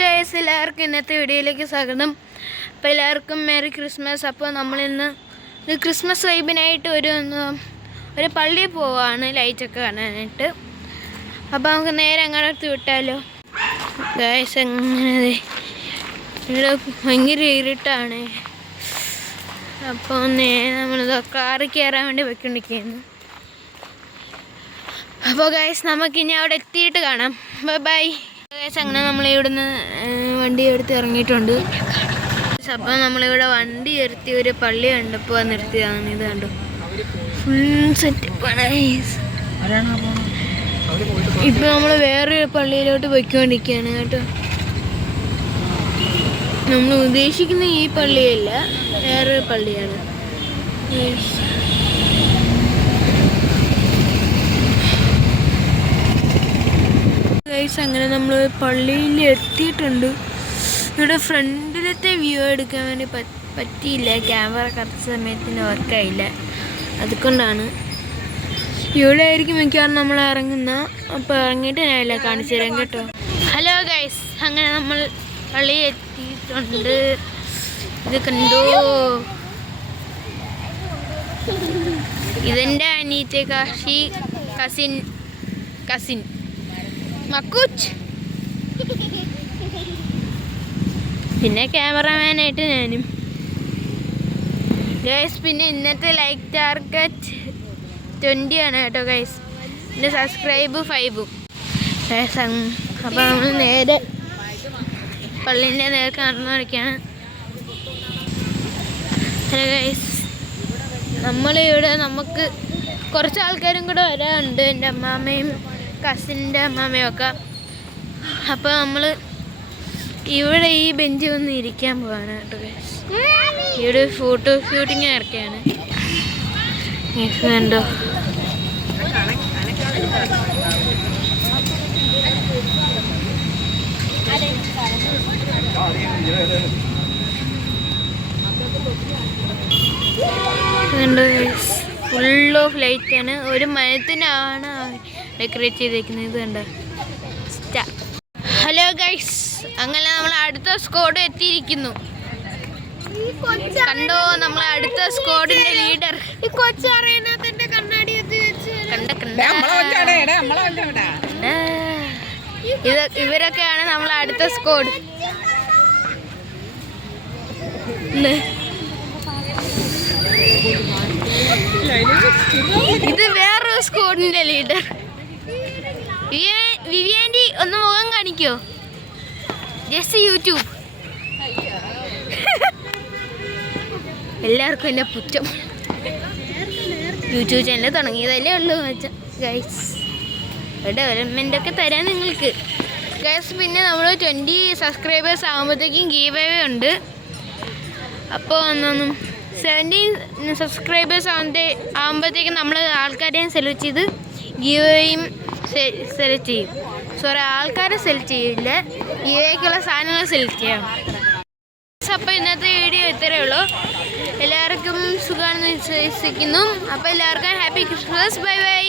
Guys, എല്ലാവർക്കും ഇന്നത്തെ വീഡിയോയിലേക്ക് സ്വാഗതം. അപ്പോൾ എല്ലാവർക്കും മേരി ക്രിസ്മസ്. അപ്പോൾ നമ്മളിന്ന് ഒരു ക്രിസ്മസ് വൈബിനായിട്ട് ഒരു പള്ളിയിൽ പോവാണ് ലൈറ്റൊക്കെ കാണാനായിട്ട്. അപ്പോൾ നമുക്ക് നേരെ അങ്ങോട്ട് വിട്ടാലോ. ഗൈസ്, എങ്ങനെ ഇവിടെ ഭയങ്കര ഇരുട്ടാണ്. അപ്പോൾ നമ്മളിത് കാറിൽ കയറാൻ വേണ്ടി വെക്കൊണ്ടിരിക്കുന്നു. അപ്പോൾ ഗൈസ്, നമുക്കിനി അവിടെ എത്തിയിട്ട് കാണാം. ബൈ. അങ്ങനെ നമ്മളിവിടുന്ന് വണ്ടി എടുത്ത് ഇറങ്ങിയിട്ടുണ്ട്. അപ്പോൾ നമ്മളിവിടെ വണ്ടി നിർത്തി ഒരു പള്ളി കണ്ടപ്പോൾ നിർത്തിയതാണ്. ഇത് കണ്ടു, ഫുൾ സെറ്റപ്പാണ്. ഇപ്പം നമ്മൾ വേറൊരു പള്ളിയിലോട്ട് പോയിക്കൊണ്ടിരിക്കുകയാണ് കേട്ടോ. നമ്മൾ ഉദ്ദേശിക്കുന്ന ഈ പള്ളിയല്ല, വേറൊരു പള്ളിയാണ്. അങ്ങനെ നമ്മൾ പള്ളിയിൽ എത്തിയിട്ടുണ്ട്. ഇവിടെ ഫ്രണ്ടിലത്തെ വ്യൂ എടുക്കാൻ വേണ്ടി പറ്റിയില്ല. ക്യാമറ കറക്റ്റ് സമയത്തിന് വർക്കായില്ല. അതുകൊണ്ടാണ്. ഇവിടെ ആയിരിക്കും മിക്കവാറും നമ്മൾ ഇറങ്ങുന്ന. അപ്പോൾ ഇറങ്ങിയിട്ട് ഞാനില്ല കാണിച്ചു തരാം കേട്ടോ. ഹലോ ഗൈസ്, അങ്ങനെ നമ്മൾ പള്ളിയിൽ എത്തിയിട്ടുണ്ട്. ഇത് കണ്ടോ, ഇതെൻ്റെ അനിയത്തെ കസിൻ മക്കൂച്ച്, പിന്നെ ക്യാമറമാനായിട്ട് ഞാനും. ഗൈസ്, പിന്നെ ഇന്നത്തെ ലൈക്ക് ടാർഗറ്റ് 20 ആണ് കേട്ടോ ഗൈസ്. പിന്നെ സബ്സ്ക്രൈബ് 5. ഗൈസ്, അപ്പോൾ നമ്മൾ നേരെ പള്ളീൻ്റെ നേരെ നടന്നു കളിക്കുകയാണ്. ഹലോ ഗൈസ്, നമ്മളിവിടെ നമുക്ക് കുറച്ച് ആൾക്കാരും കൂടെ വരാനുണ്ട്. എൻ്റെ അമ്മാമ്മയും കസിൻ്റെ അമ്മാമ്മയും ഒക്കെ. അപ്പോൾ നമ്മൾ ഇവിടെ ഈ ബെഞ്ചിൽ ഒന്ന് ഇരിക്കാൻ പോവാണ് കേട്ടോ ഗൈസ്. ഇവിടെ ഫോട്ടോ ഷൂട്ടിങ് ഇറക്കിയാണ്. കണ്ടോ, കണ്ടോ ഗൈസ്, ഫുൾ ഓഫ് ലൈറ്റാണ്. ഒരു മരത്തിനാണ് ഡെക്കറേറ്റ് ചെയ്തേക്കുന്നത്. ഇത് കണ്ടോ. ഹലോ ഗൈസ്, അങ്ങനെ നമ്മൾ അടുത്ത സ്ക്വാഡ് എത്തിയിരിക്കുന്നു. കണ്ടോ, നമ്മൾ അടുത്ത സ്ക്വാഡിന്റെ ലീഡർ. ഇവരൊക്കെയാണ് നമ്മൾ അടുത്ത സ്ക്വാഡ്. ഇത് വേറൊരു സ്ക്വാഡിന്റെ ലീഡർ. വിവിയാൻറ്റി, ഒന്ന് മുഖം കാണിക്കോ? Just YouTube. എല്ലാവർക്കും എൻ്റെ പുച്ഛം. യൂട്യൂബ് ചാനൽ തുടങ്ങിയതല്ലേ ഉള്ളൂ ഗൈസ്. ഡെവലപ്മെൻ്റ് ഒക്കെ തരാം നിങ്ങൾക്ക് ഗൈസ്. പിന്നെ നമ്മൾ 20 സബ്സ്ക്രൈബേഴ്സ് ആകുമ്പോഴത്തേക്കും ഗീവ് അവേ ഉണ്ട്. അപ്പോൾ 17 സബ്സ്ക്രൈബേഴ്സ് ആകുമ്പോഴത്തേക്കും നമ്മൾ ആൾക്കാരെയും സെലക്ട് ചെയ്ത് ഗീവ് അവേയും സെലക്ട് ചെയ്യും. ആൾക്കാരെ സെലക്ട് ചെയ്യില്ല, ഗീവയ്ക്കുള്ള സാധനങ്ങൾ സെലക്ട് ചെയ്യാം. അപ്പോൾ ഇന്നത്തെ വീഡിയോ ഇത്രയേ ഉള്ളൂ. എല്ലാവർക്കും സുഖമാണെന്ന് വിശ്വസിക്കുന്നു. അപ്പോൾ എല്ലാവർക്കും ഹാപ്പി ക്രിസ്മസ്. Bye bye.